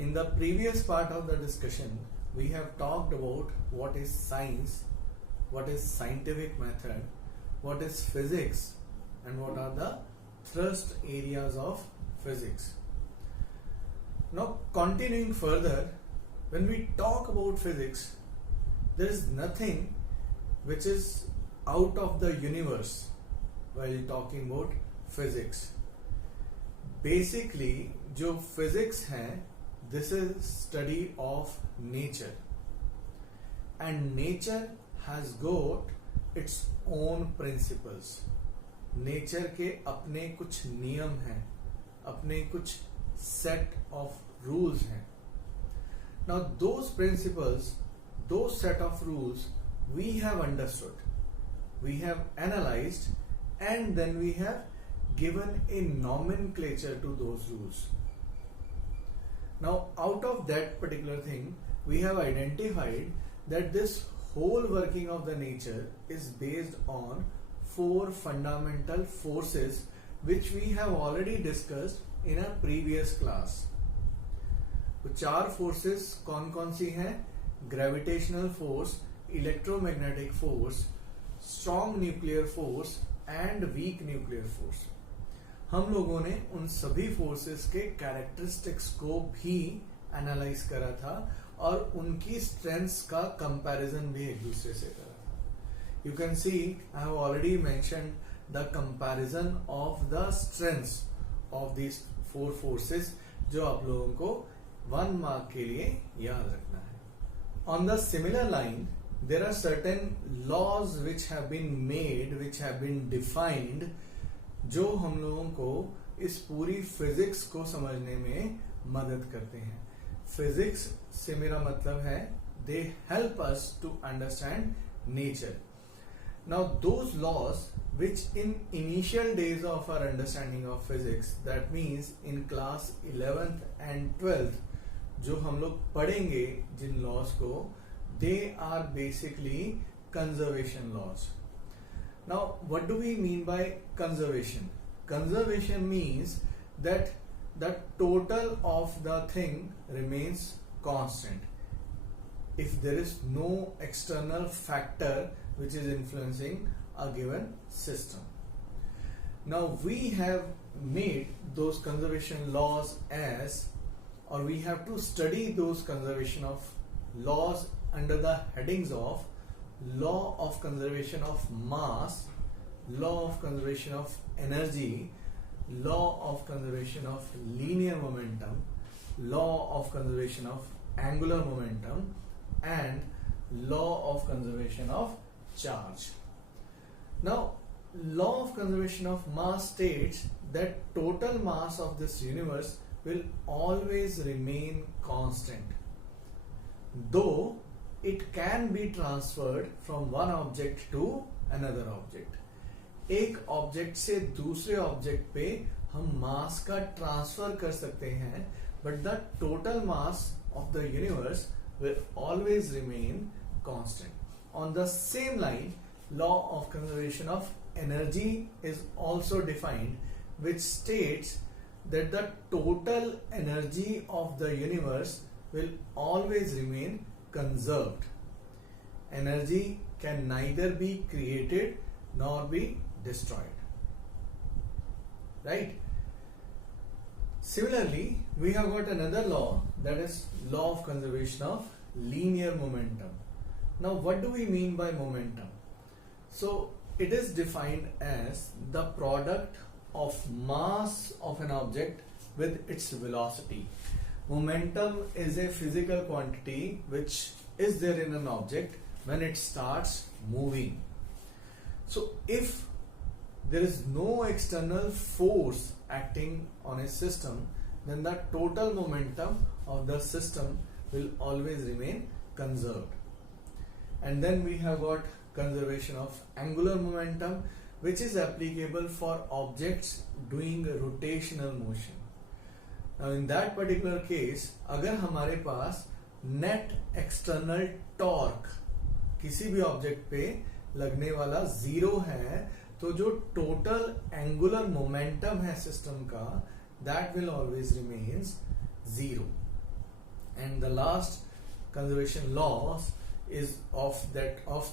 In the previous part of the discussion, we have talked about what is science, what is scientific method, what is physics, and what are the thrust areas of physics. Now, continuing further, when we talk about physics, there is nothing which is out of the universe while talking about physics. Basically, जो physics है, this is study of nature, and nature has got its own principles. Nature के अपने कुछ नियम हैं, अपने कुछ set of rules हैं. Now those principles, those set of rules we have understood, we have analyzed, and then we have given a nomenclature to those rules. Now out of that particular thing, we have identified that this whole working of the nature is based on four fundamental forces which we have already discussed in a previous class. तो चार forces कौन कौन सी हैं? Gravitational force, electromagnetic force, strong nuclear force and weak nuclear force. हम लोगों ने उन सभी फोर्सेस के कैरेक्टरिस्टिक्स को भी एनालाइज करा था और उनकी स्ट्रेंथ्स का कंपैरिजन भी एक दूसरे से करा था. You can C I have already mentioned the comparison of the strengths of these four forces, जो आप लोगों को 1 मार्क के लिए याद रखना है. On the similar line, there are certain laws which have been made, which have been defined, जो हम लोगों को इस पूरी फिजिक्स को समझने में मदद करते हैं. फिजिक्स से मेरा मतलब है they help us to understand nature. Now those laws which in initial days of our understanding of physics, that means in class 11th and 12th, जो हम लोग पढ़ेंगे जिन लॉज को, they are basically conservation laws. Now what do we mean by conservation? Conservation means that the total of the thing remains constant if there is no external factor which is influencing a given system. Now we have made those conservation laws as, or we have to study those conservation of laws under the headings of law of conservation of mass, law of conservation of energy, law of conservation of linear momentum, law of conservation of angular momentum, and law of conservation of charge. Now, law of conservation of mass states that total mass of this universe will always remain constant, though it can be transferred from one object to another object. एक object से दूसरे object पे हम मास का transfer कर सकते हैं, but the total mass of the universe will always remain constant. On the same line, law of conservation of energy is also defined, which states that the total energy of the universe will always remain conserved. Energy can neither be created nor be destroyed. Right? Similarly, we have got another law, that is law of conservation of linear momentum. Now what do we mean by momentum? So it is defined as the product of mass of an object with its velocity. Momentum is a physical quantity which is there in an object when it starts moving. So if there is no external force acting on a system, then the total momentum of the system will always remain conserved. And then we have got conservation of angular momentum, which is applicable for objects doing rotational motion. Now in that particular case, अगर हमारे पास net external torque किसी भी object पे लगने वाला 0 है, तो जो टोटल एंगुलर मोमेंटम है सिस्टम का, that will always remains 0. And the last conservation laws is of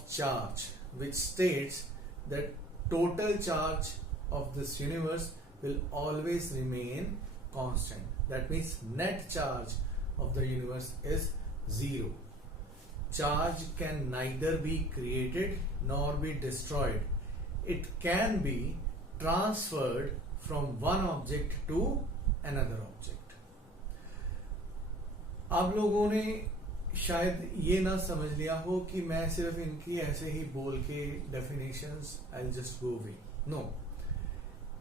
charge, which states that total charge of this universe will always remain constant. That means net charge of the universe is zero. Charge can neither be created nor be destroyed. It can be transferred from one object to another object. आप लोगों ने शायद ये ना समझ लिया हो कि मैं सिर्फ इनकी ऐसे ही बोल के definitions I just go way. No,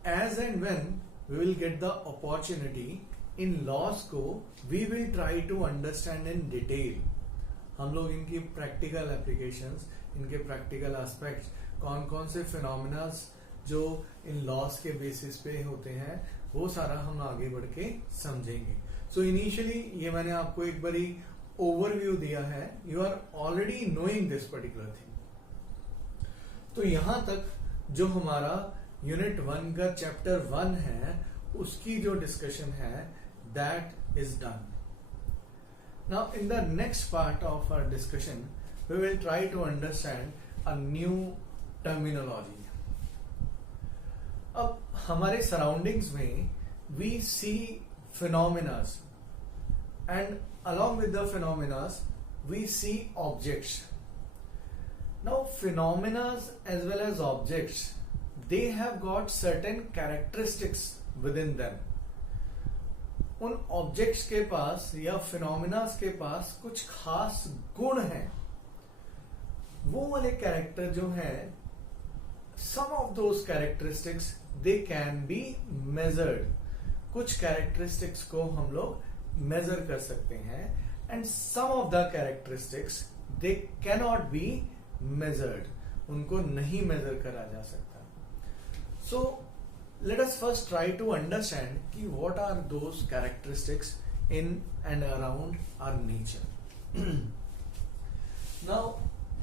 as and when we will get the opportunity, in laws को we will try to understand in detail. हम लोग इनकी प्रैक्टिकल एप्लीकेशंस, इनके प्रैक्टिकल एस्पेक्ट्स, कौन कौन से फिनोमिना जो इन लॉस के बेसिस पे होते हैं, वो सारा हम आगे बढ़ के समझेंगे. सो इनिशियली ये मैंने आपको एक बारी ओवरव्यू दिया है. You are already knowing this particular thing. तो यहां तक जो हमारा यूनिट 1 का चैप्टर 1 है, उसकी जो डिस्कशन है, that is done. Now, in the next part of our discussion, we will try to understand a new terminology. अब हमारे सराउंडिंग्स में we see phenomena, and along with the phenomena we see objects. Now, phenomena as well as objects, they have got certain characteristics within them. उन objects के पास या phenomenas के पास कुछ खास गुण हैं. वो वाले कैरेक्टर जो है, some of those characteristics they can be measured. कुछ कैरेक्टरिस्टिक्स को हम लोग मेजर कर सकते हैं, and some of the characteristics they can not be measured. उनको नहीं मेजर करा जा सकता. सो let us first try to understand ki what are those characteristics in and around our nature. Now,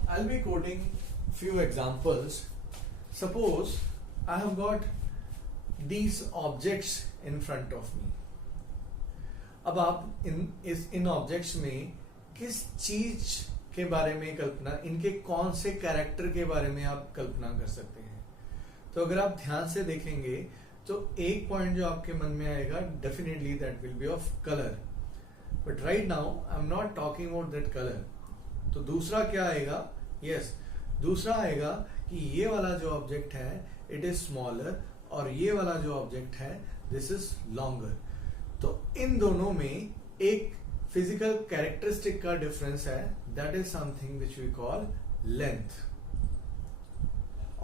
I'll be quoting few examples. Suppose I have got these objects in front of me. अब आप इन objects में किस चीज के बारे में कल्पना, इनके कौन से कैरेक्टर के बारे में आप कल्पना कर सकते हैं. तो अगर आप ध्यान से देखेंगे तो एक पॉइंट जो आपके मन में आएगा, definitely that will B of colour. But right now I am not talking about that colour. तो दूसरा क्या आएगा? यस, दूसरा आएगा कि ये वाला जो ऑब्जेक्ट है इट इज स्मॉलर, और ये वाला जो ऑब्जेक्ट है दिस इज लॉन्गर. तो इन दोनों में एक फिजिकल कैरेक्टरिस्टिक का डिफरेंस है. That is something which we call length.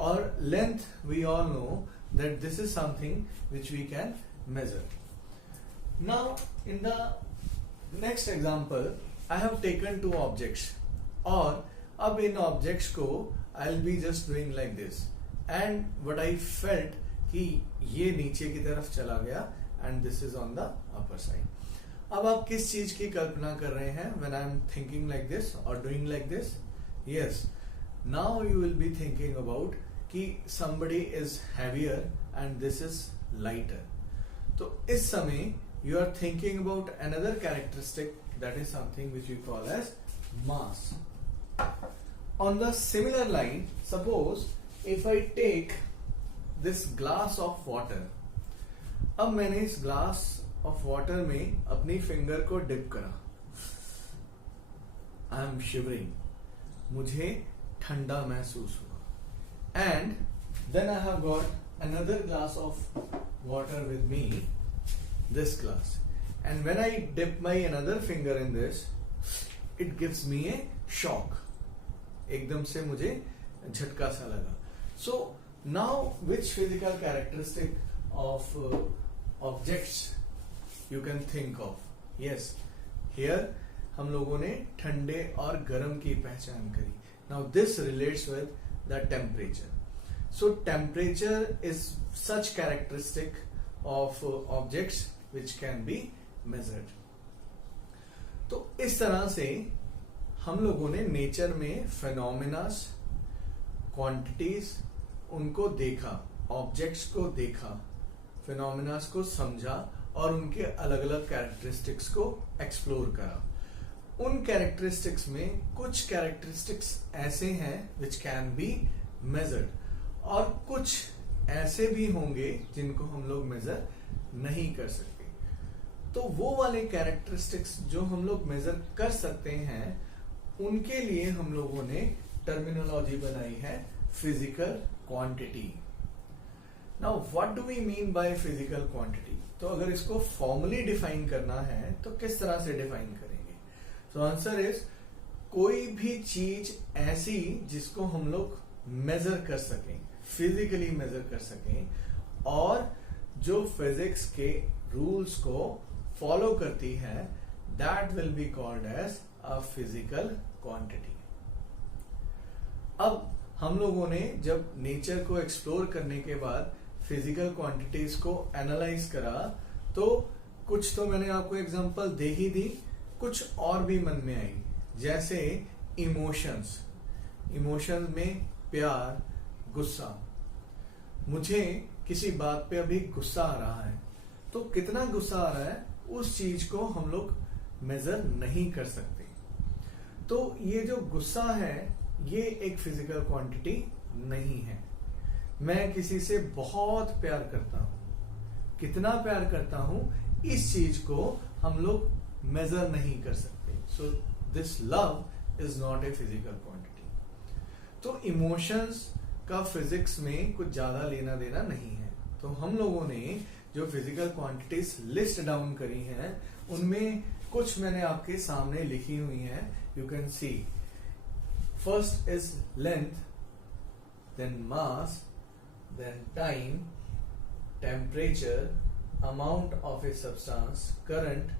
Or length, we all know that this is something which we can measure. Now, in the next example, I have taken two objects. और अब इन objects को I'll be just doing like this. And what I felt कि ये नीचे की तरफ चला गया and this is on the upper side. अब आप किस चीज की कल्पना कर रहे हैं when I am thinking like this or doing like this? Yes. Now you will be thinking about कि somebody is heavier and this is lighter. तो इस समय you are thinking about another characteristic, that is something which we call as mass. On the similar line, suppose if I take this glass of water. अब मैंने इस glass of water में अपनी finger को dip करा. I am shivering. मुझे ठंडा महसूस हुआ. And then I have got another glass of water with me, this glass. And when I dip my another finger in this, it gives me a shock. एकदम से मुझे झटका सा लगा. So now which physical characteristic of objects you can think of? Yes, here हम लोगों ने ठंडे और गर्म की पहचान करी. Now this relates with the temperature. So temperature is such characteristic of objects which can be measured. तो इस तरह से हम लोगों ने नेचर में फिनोमिनास, क्वांटिटीज, उनको देखा, ऑब्जेक्ट्स को देखा, फिनोमिनास को समझा और उनके अलग अलग कैरेक्टरिस्टिक्स को एक्सप्लोर करा. उन कैरेक्टरिस्टिक्स में कुछ कैरेक्टरिस्टिक्स ऐसे हैं विच कैन बी मेजर्ड और कुछ ऐसे भी होंगे जिनको हम लोग मेजर नहीं कर सकते। तो वो वाले कैरेक्टरिस्टिक्स जो हम लोग मेजर कर सकते हैं उनके लिए हम लोगों ने टर्मिनोलॉजी बनाई है physical quantity. Now what do we mean by physical quantity? तो अगर इसको फॉर्मली डिफाइन करना है तो किस तरह से डिफाइन करेंगे? सो आंसर इज कोई भी चीज ऐसी जिसको हम लोग मेजर कर सकें, फिजिकली मेजर कर सकें और जो फिजिक्स के रूल्स को फॉलो करती है, that will be called as a physical quantity. अब हम लोगों ने जब नेचर को एक्सप्लोर करने के बाद फिजिकल क्वांटिटीज को एनालाइज करा तो कुछ तो मैंने आपको एग्जांपल दे ही दी, कुछ और भी मन में आई, जैसे इमोशंस। इमोशंस में प्यार, गुस्सा। मुझे किसी बात पे अभी गुस्सा आ रहा है, तो कितना गुस्सा आ रहा है उस चीज को हम लोग मेजर नहीं कर सकते। तो ये जो गुस्सा है ये एक फिजिकल क्वांटिटी नहीं है। मैं किसी से बहुत प्यार करता हूं, कितना प्यार करता हूं इस चीज को हम लोग मेजर नहीं कर सकते। So this love is not a physical quantity. तो इमोशंस का फिजिक्स में कुछ ज्यादा लेना देना नहीं है। तो हम लोगों ने जो फिजिकल क्वांटिटीज लिस्ट डाउन करी हैं उनमें कुछ मैंने आपके सामने लिखी हुई हैं, you can see. First is length, then mass, then time, temperature, amount of a substance, current,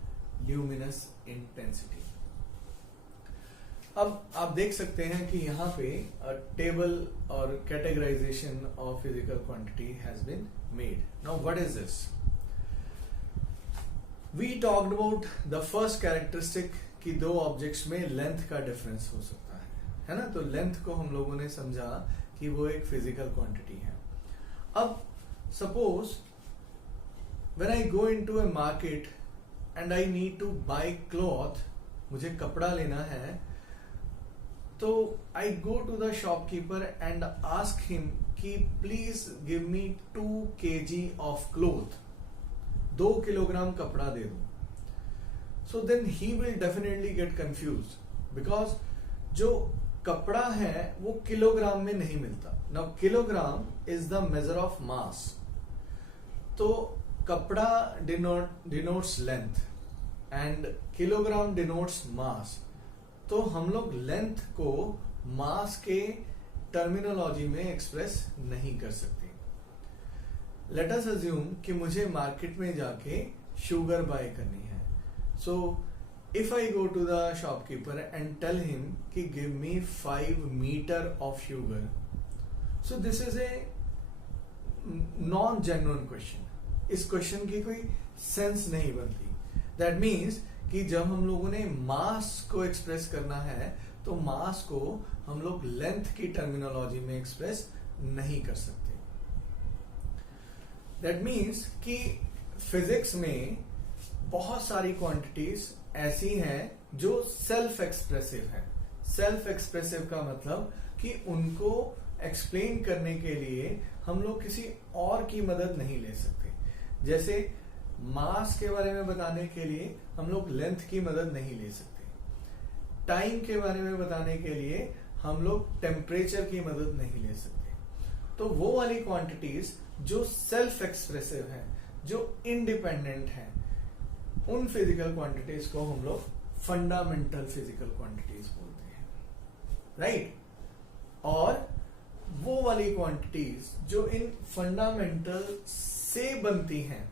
luminous intensity. अब आप देख सकते हैं कि यहाँ पे टेबल और categorisation of physical quantity has been made. Now what is this? We talked about the first characteristic कि दो ऑब्जेक्ट्स में लेंथ का डिफरेंस हो सकता है ना? तो लेंथ को हम लोगों ने समझा कि वो एक फिजिकल क्वांटिटी है। अब suppose when I go into a market and I need to buy cloth, मुझे कपड़ा लेना है, तो I go to the shopkeeper and ask him कि please give me 2 kg of cloth, 2 kilogram कपड़ा दे दो। So then he will definitely get confuse because जो कपड़ा है वो किलोग्राम में नहीं मिलता। Now kilogram is the measure of mass. तो कपड़ा denotes length and kilogram denotes मास। तो हम लोग लेंथ को मास के टर्मिनोलॉजी में एक्सप्रेस नहीं कर सकते। लेट अस अज्यूम कि मुझे मार्केट में जाके शुगर बाय करनी है। So if I go to the shopkeeper and tell him कि give me 5 metre of sugar, so this is a non genuine question. इस क्वेश्चन की कोई सेंस नहीं बनती। दैट मीन्स कि जब हम लोगों ने मास को एक्सप्रेस करना है तो मास को हम लोग लेंथ की टर्मिनोलॉजी में एक्सप्रेस नहीं कर सकते। दैट मीन्स कि फिजिक्स में बहुत सारी क्वांटिटीज ऐसी हैं जो सेल्फ एक्सप्रेसिव है। सेल्फ एक्सप्रेसिव का मतलब कि उनको एक्सप्लेन करने के लिए हम लोग किसी और की मदद नहीं ले सकते। जैसे मास के बारे में बताने के लिए हम लोग लेंथ की मदद नहीं ले सकते। टाइम के बारे में बताने के लिए हम लोग टेम्परेचर की मदद नहीं ले सकते। तो वो वाली क्वांटिटीज जो सेल्फ एक्सप्रेसिव है, जो इंडिपेंडेंट है, उन फिजिकल क्वांटिटीज को हम लोग फंडामेंटल फिजिकल क्वांटिटीज बोलते हैं, राइट? और वो वाली क्वांटिटीज जो इन फंडामेंटल से बनती हैं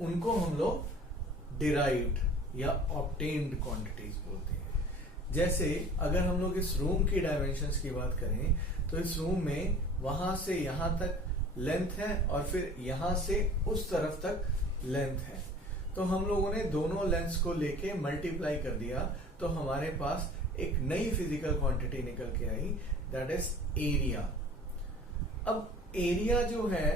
उनको हम लोग डिराइव्ड या ऑब्टेन्ड क्वांटिटीज बोलते हैं। जैसे अगर हम लोग इस रूम की डायमेंशंस की बात करें तो इस रूम में वहां से यहां तक लेंथ है और फिर यहां से उस तरफ तक लेंथ है। तो हम लोगों ने दोनों लेंथ्स को लेके मल्टीप्लाई कर दिया तो हमारे पास एक नई फिजिकल क्वांटिटी निकल के आई, दैट इज एरिया। अब एरिया जो है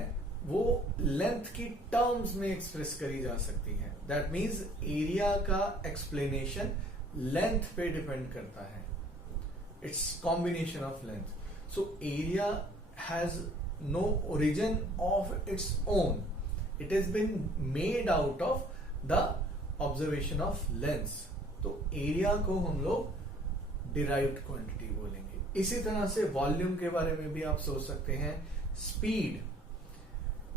वो लेंथ की टर्म्स में एक्सप्रेस करी जा सकती है. दैट मीन्स एरिया का एक्सप्लेनेशन लेंथ पे डिपेंड करता है. It's combination of length. So area has no origin of its own. It is been made out of the observation of length. तो एरिया को हम लोग डिराइव्ड क्वांटिटी बोलेंगे. इसी तरह से वॉल्यूम के बारे में भी आप सोच सकते हैं. स्पीड,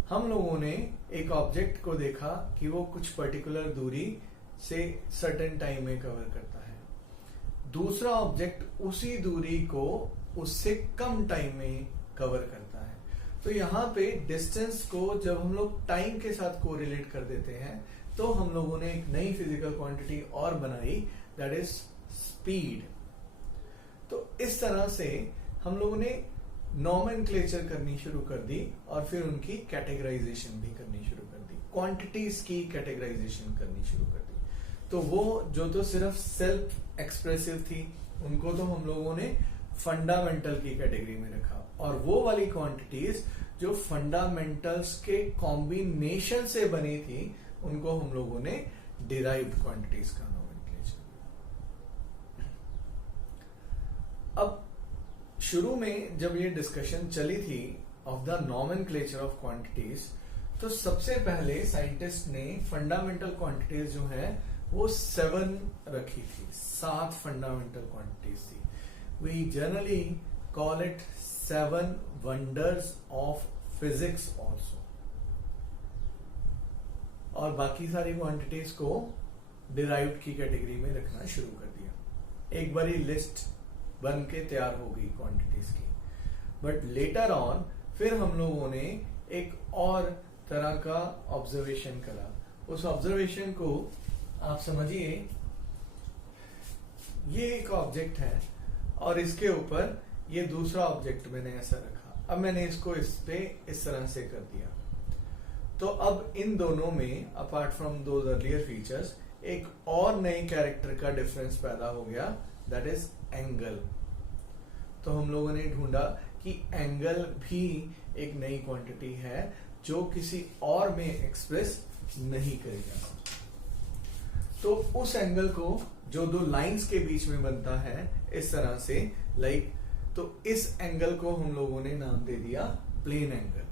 हम लोगों ने एक ऑब्जेक्ट को देखा कि वो कुछ पर्टिकुलर दूरी से सर्टेन टाइम में कवर करता है. दूसरा ऑब्जेक्ट उसी दूरी को उससे कम टाइम में कवर करता है. तो यहां पे डिस्टेंस को जब हम लोग टाइम के साथ कोरिलेट कर देते हैं तो हम लोगों ने एक नई फिजिकल क्वांटिटी और बनाई, दैट इज स्पीड. तो इस तरह से हम लोगों ने नॉमेनक्लेचर करनी शुरू कर दी और फिर उनकी कैटेगराइजेशन भी करनी शुरू कर दी. क्वांटिटीज की कैटेगराइजेशन करनी शुरू कर दी. तो वो जो तो सिर्फ सेल्फ एक्सप्रेसिव थी उनको तो हम लोगों ने फंडामेंटल की कैटेगरी में रखा, और वो वाली क्वांटिटीज जो फंडामेंटल्स के कॉम्बिनेशन से बनी थी उनको हम लोगों ने डिराइव्ड क्वांटिटीज का नॉमेनक्लेचर. अब शुरू में जब ये डिस्कशन चली थी of the nomenclature of quantities, तो सबसे पहले साइंटिस्ट ने फंडामेंटल क्वांटिटीज जो है वो 7 रखी थी. 7 फंडामेंटल क्वांटिटीज थी. We generally call it 7 wonders of physics also. और बाकी सारी क्वांटिटीज को डिराइव्ड की कैटेगरी में रखना शुरू कर दिया. एक बारी लिस्ट बन के तैयार हो गई क्वांटिटीज की. बट लेटर ऑन फिर हम लोगों ने एक और तरह का ऑब्जर्वेशन करा. उस ऑब्जर्वेशन को आप समझिए, ये एक ऑब्जेक्ट है और इसके ऊपर ये दूसरा ऑब्जेक्ट मैंने ऐसा रखा. अब मैंने इसको इस पे इस तरह से कर दिया. तो अब इन दोनों में apart from those earlier features एक और नए कैरेक्टर का डिफरेंस पैदा हो गया, दैट इज एंगल. तो हम लोगों ने ढूंढा कि एंगल भी एक नई क्वांटिटी है जो किसी और में एक्सप्रेस नहीं करेगा. तो उस एंगल को जो दो लाइंस के बीच में बनता है इस तरह से लाइक, तो इस एंगल को हम लोगों ने नाम दे दिया प्लेन एंगल.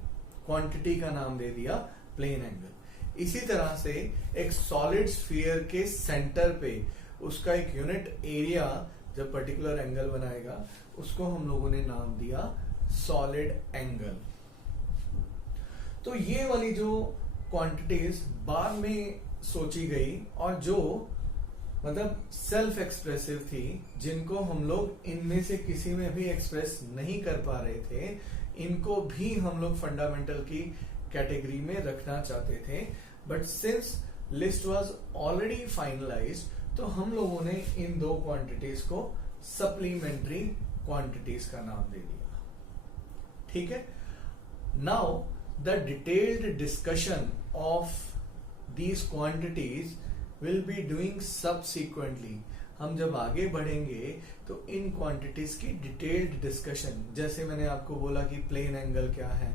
क्वांटिटी का नाम दे दिया प्लेन एंगल. इसी तरह से एक सॉलिड स्फीयर के सेंटर पे उसका एक यूनिट एरिया जब पर्टिकुलर एंगल बनाएगा उसको हम लोगों ने नाम दिया सॉलिड एंगल. तो ये वाली जो क्वांटिटीज बाद में सोची गई और जो मतलब सेल्फ एक्सप्रेसिव थी, जिनको हम लोग इनमें से किसी में भी एक्सप्रेस नहीं कर पा रहे थे, इनको भी हम लोग फंडामेंटल की कैटेगरी में रखना चाहते थे. But since list was already finalised तो हम लोगों ने इन दो क्वांटिटीज को सप्लीमेंट्री क्वांटिटीज का नाम दे दिया. ठीक है. Now the detailed discussion of these quantities will be doing subsequently. हम जब आगे बढ़ेंगे तो इन क्वांटिटीज की डिटेल्ड डिस्कशन, जैसे मैंने आपको बोला कि प्लेन एंगल क्या है,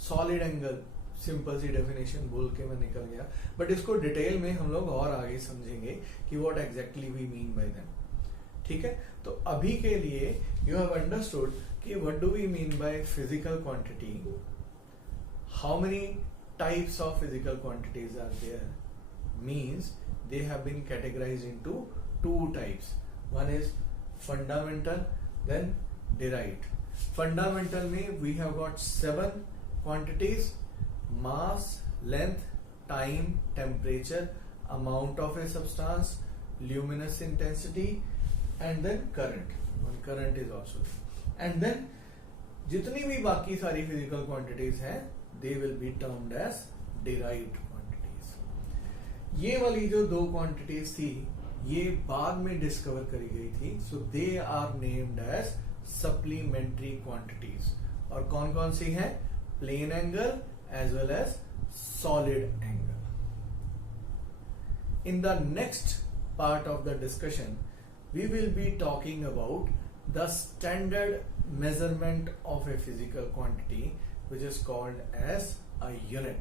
सॉलिड एंगल, सिंपल सी डेफिनेशन बोल के मैं निकल गया, बट इसको डिटेल में हम लोग और आगे समझेंगे कि what exactly we mean by them. ठीक है. तो अभी के लिए यू हैव अंडरस्टूड कि what do we mean by physical quantity, how many types of physical quantities are there, means they have been categorized into 2 types. One is fundamental, then derived. Fundamental में we have got 7 quantities: mass, length, time, temperature, amount of a substance, luminous intensity, and then current. One current is also there. And then जितनी भी बाकी सारी physical quantities हैं, they will be termed as derived. ये वाली जो 2 quantities थी ये बाद में डिस्कवर करी गई थी. So they are named as supplementary quantities. और कौन कौन सी हैं? Plain angle as well as solid angle. In the next part of the discussion we will be talking about the standard measurement of a physical quantity which is called as a unit.